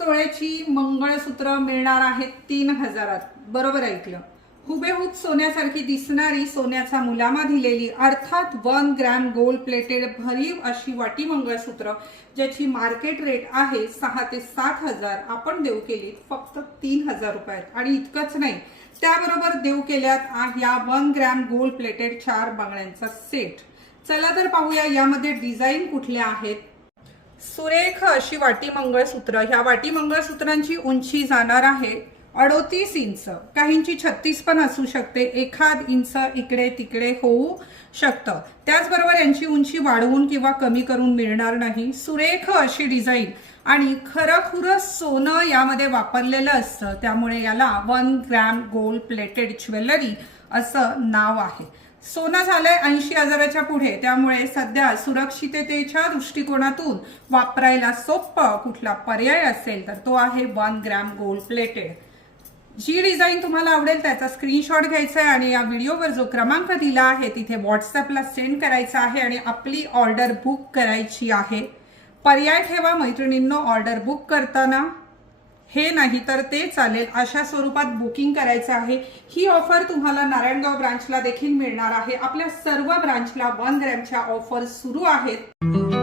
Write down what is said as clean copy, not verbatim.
तोळ्याची मंगळसूत्र मिळणार आहेत 3000. बरोबर ऐकलं. हुबेहूब सोन्यासारखी दिसणारी, सोन्याचा मुलामा दिलेली, अर्थात 1 ग्रॅम गोल्ड प्लेटेड भरीव अशी वाटी मंगळसूत्र ज्याची मार्केट रेट आहे 6 ते 7 हजार, आपण देऊ केली फक्त 3000 रुपयात. आणि इतकंच नाही, त्याबरोबर देऊ केल्यात या 1 ग्रॅम गोल्ड प्लेटेड 4 बांगड्यांचा सेट. चला तर पाहूया यामध्ये डिझाईन कुठल्या आहेत. सुरेख अशी वाटी मंगळसूत्र. ह्या वाटी मंगळसूत्रांची उंची जाणार आहे 38 इंच, काहींची 36 पण असू शकते, 1 इंच इकडे तिकडे होऊ शकतं. त्याचबरोबर यांची उंची वाढवून किंवा कमी करून मिळणार नाही. सुरेख अशी डिझाईन आणि खरखुरं सोनं यामध्ये वापरलेलं असतं, त्यामुळे याला 1 ग्रॅम गोल्ड प्लेटेड ज्वेलरी असं नाव आहे. सोनं झालंय 80,000च्या पुढे, त्यामुळे सध्या सुरक्षिततेच्या दृष्टिकोनातून वापरायला सोपं कुठला पर्याय असेल तर तो आहे 1 ग्रॅम गोल्ड प्लेटेड. जी डिझाईन तुम्हाला आवडेल त्याचा स्क्रीनशॉट घ्यायचा आहे आणि या व्हिडिओवर जो क्रमांक दिला आहे तिथे व्हॉट्सअपला सेंड करायचा आहे आणि आपली ऑर्डर बुक करायची आहे. पर्याय ठेवा मैत्रिणींनो, ऑर्डर बुक करताना हे नाही तर ते चालेल अशा स्वरूपात बुकिंग करायचं आहे. ही ऑफर तुम्हाला नारायणगाव ब्रांचला देखील मिळणार आहे. आपल्या सर्व ब्रांचला 1 ग्रॅमच्या ऑफर सुरू आहेत.